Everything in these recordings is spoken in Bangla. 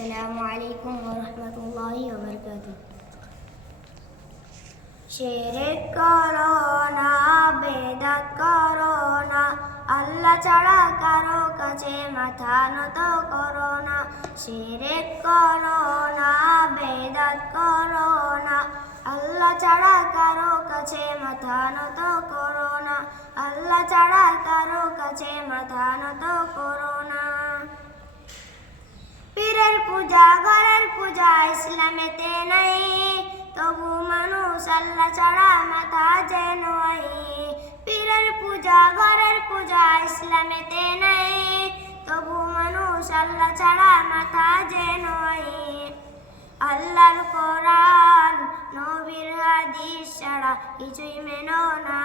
আসসালামু আলাইকুম ওয়া রাহমাতুল্লাহি ওয়া বারাকাতুহু। শিরক করো না, বেদাত করো না, আল্লাহ ছাড়া কারো কাছে মাথা নত করো না। শিরক করো না, বেদাত করো না, আল্লাহ ছাড়া কারো কাছে মাথা নত করো না। আল্লাহ ছাড়া কারো কাছে মাথা নত করো না। পীরের পূজা ঘরের পূজা ইসলামেতে নাই, তবু মানুষ আল্লাহ ছাড়া মাথা যেন আই। পীরের পূজা ঘরের পূজা ইসলামেতে নাই, তবু মানুষ আল্লাহ ছাড়া মাথা যেন আই। আল্লাহর কোরআন নবীর হাদিস ছাড়া কিছুই মেনো না।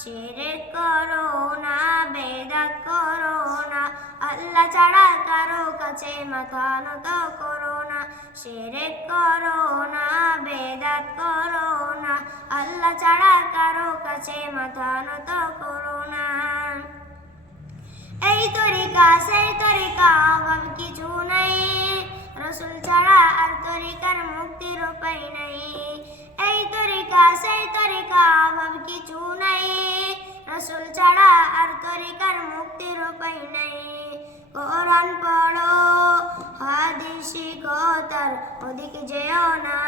শিরক করো না, বেদাত করো না, আল্লাহ ছাড়া কারো কাছে মাথা নত করো না। শিরক করো না, বেদাত করো না, আল্লাহ ছাড়া কারো কাছে মাথা নত করো না। এই তরিকা সেই তরিকা অভাব কিছু নাই, রসুল ছাড়া আর তরিকার মুক্তির উপায় নাই। এই তরিকা সেই তরিকা অভাব কিছু নাই, রসুল ছাড়া আর তরিকার মুক্তির উপায় নাই। কোরআন পড়ো, হাদিস শিখো, তার ওদিকে যেও না।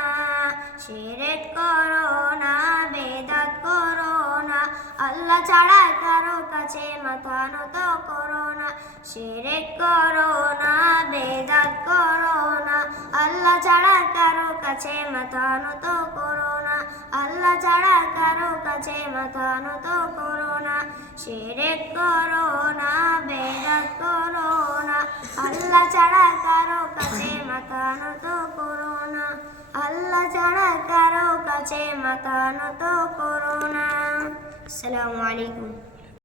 শিরক করো না, বেদাত করো না, আল্লাহ ছাড়া কারো কাছে মাথা নত করো না। শিরক করো না, বেদাত করো না, আল্লাহ ছাড়া কারো কাছে মাথা নত করো না। আল্লাহ ছাড়া কারো কাছে মাথা নত করো না। শিরক করো না, বেদাত করো না, আল্লাহ ছাড়া কারো কাছে মাথা নত করো না। আল্লাহ ছাড়া কারো কাছে মাথা নত করো না। আসসালামু আলাইকুম।